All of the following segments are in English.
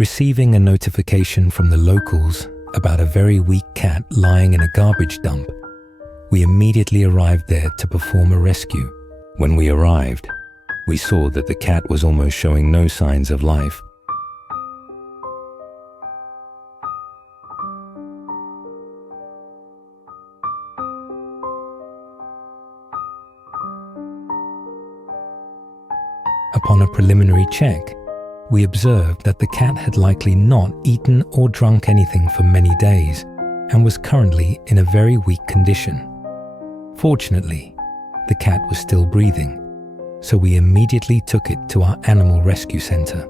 Receiving a notification from the locals about a very weak cat lying in a garbage dump, we immediately arrived there to perform a rescue. When we arrived, we saw that the cat was almost showing no signs of life. Upon a preliminary check, we observed that the cat had likely not eaten or drunk anything for many days and was currently in a very weak condition. Fortunately, the cat was still breathing, so we immediately took it to our animal rescue center.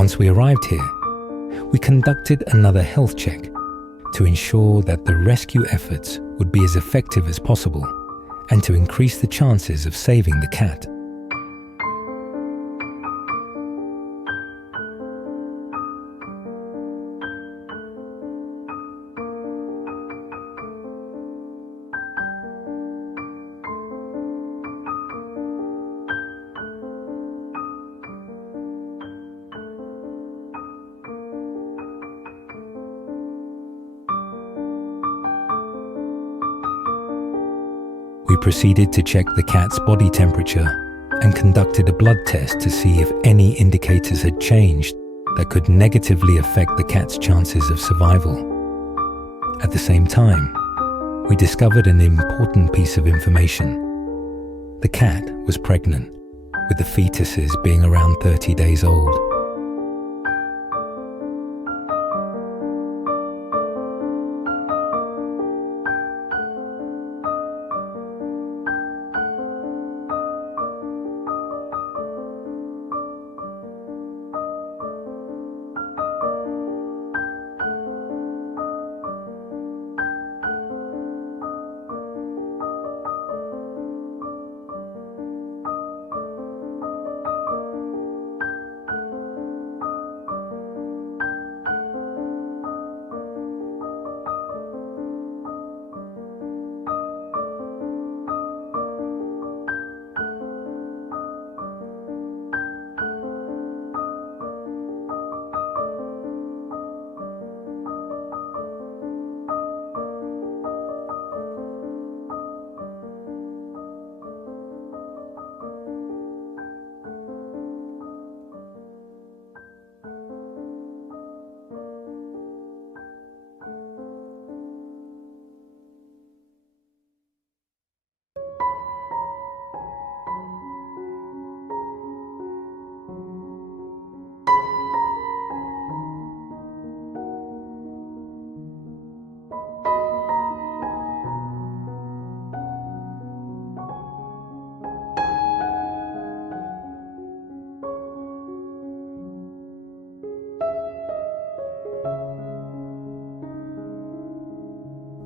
Once we arrived here, we conducted another health check to ensure that the rescue efforts would be as effective as possible and to increase the chances of saving the cat. We proceeded to check the cat's body temperature and conducted a blood test to see if any indicators had changed that could negatively affect the cat's chances of survival. At the same time, we discovered an important piece of information. The cat was pregnant, with the fetuses being around 30 days old.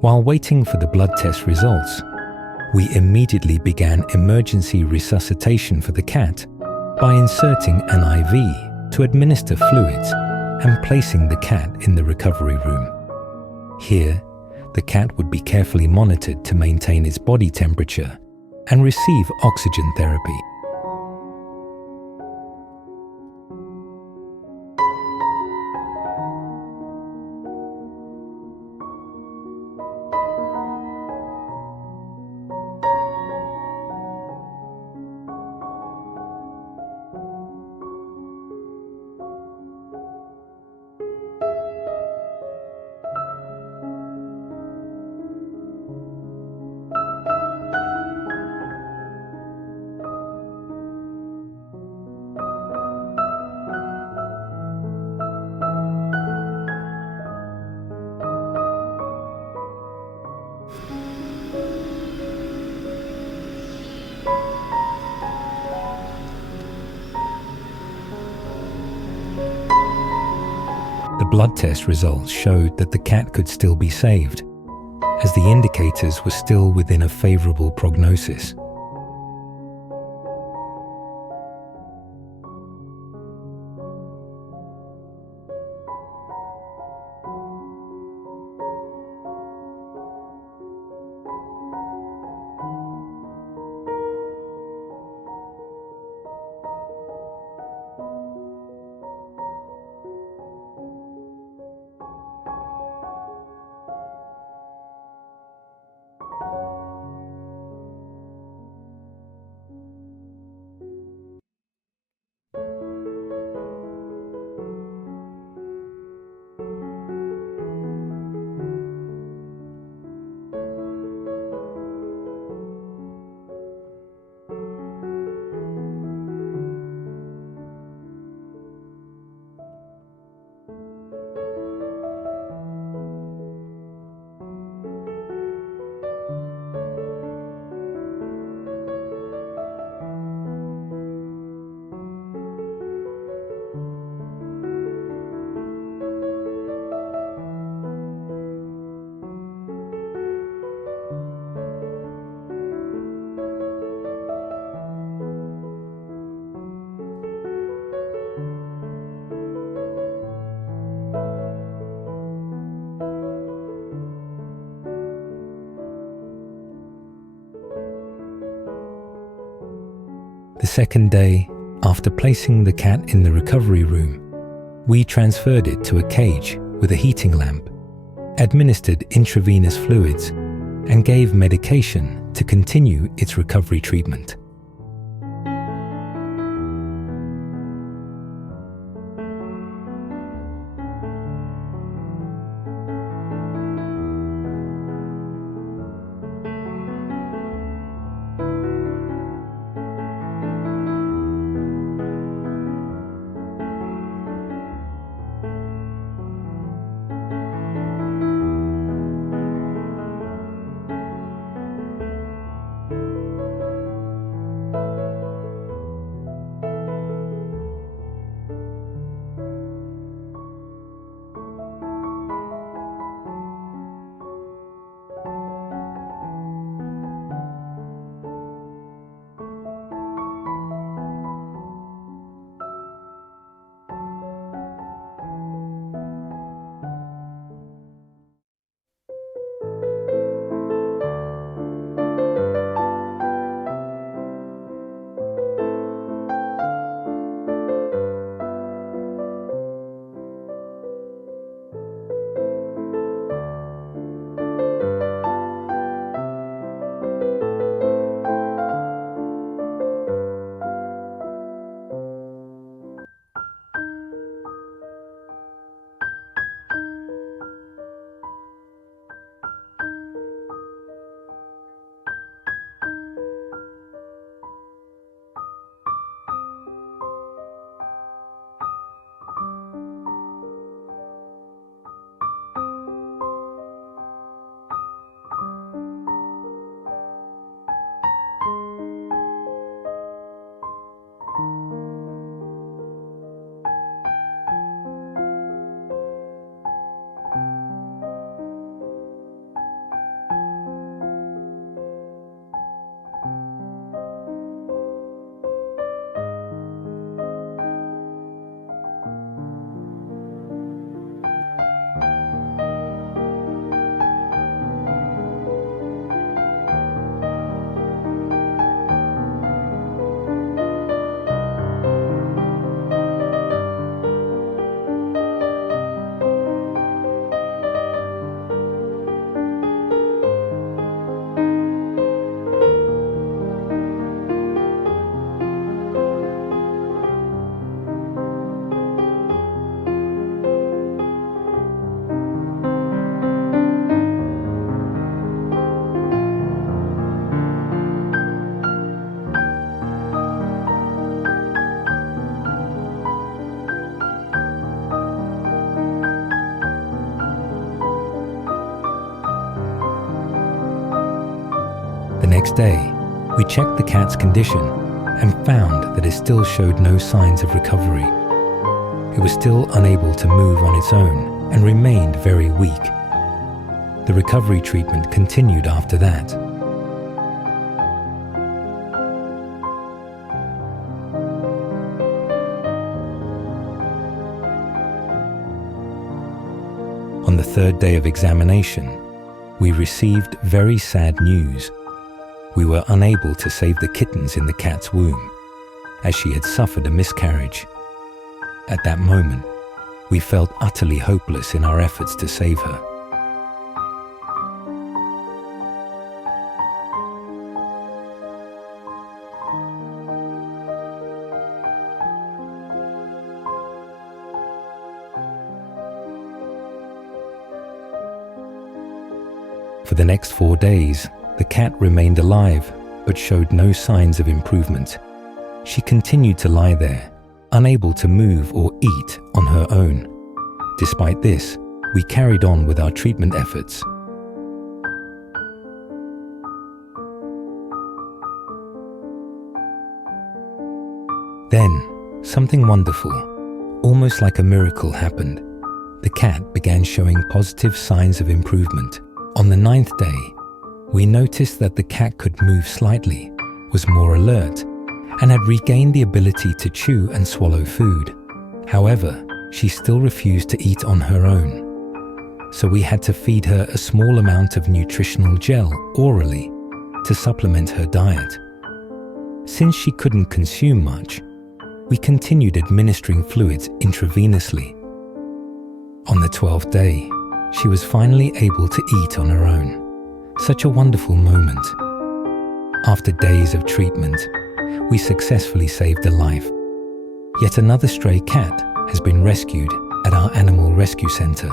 While waiting for the blood test results, we immediately began emergency resuscitation for the cat by inserting an IV to administer fluids and placing the cat in the recovery room. Here, the cat would be carefully monitored to maintain its body temperature and receive oxygen therapy. The blood test results showed that the cat could still be saved, as the indicators were still within a favorable prognosis. The second day, after placing the cat in the recovery room, we transferred it to a cage with a heating lamp, administered intravenous fluids, and gave medication to continue its recovery treatment. next day, we checked the cat's condition and found that it still showed no signs of recovery. It was still unable to move on its own and remained very weak. The recovery treatment continued after that. On the third day of examination, we received very sad news. We were unable to save the kittens in the cat's womb, as she had suffered a miscarriage. At that moment, we felt utterly hopeless in our efforts to save her. For the next 4 days, the cat remained alive but showed no signs of improvement. She continued to lie there, unable to move or eat on her own. Despite this, we carried on with our treatment efforts. Then, something wonderful, almost like a miracle, happened. The cat began showing positive signs of improvement. On the 9th day, we noticed that the cat could move slightly, was more alert, and had regained the ability to chew and swallow food. However, she still refused to eat on her own. So we had to feed her a small amount of nutritional gel orally to supplement her diet. Since she couldn't consume much, we continued administering fluids intravenously. On the 12th day, she was finally able to eat on her own. Such a wonderful moment. After days of treatment, we successfully saved a life. Yet another stray cat has been rescued at our animal rescue center.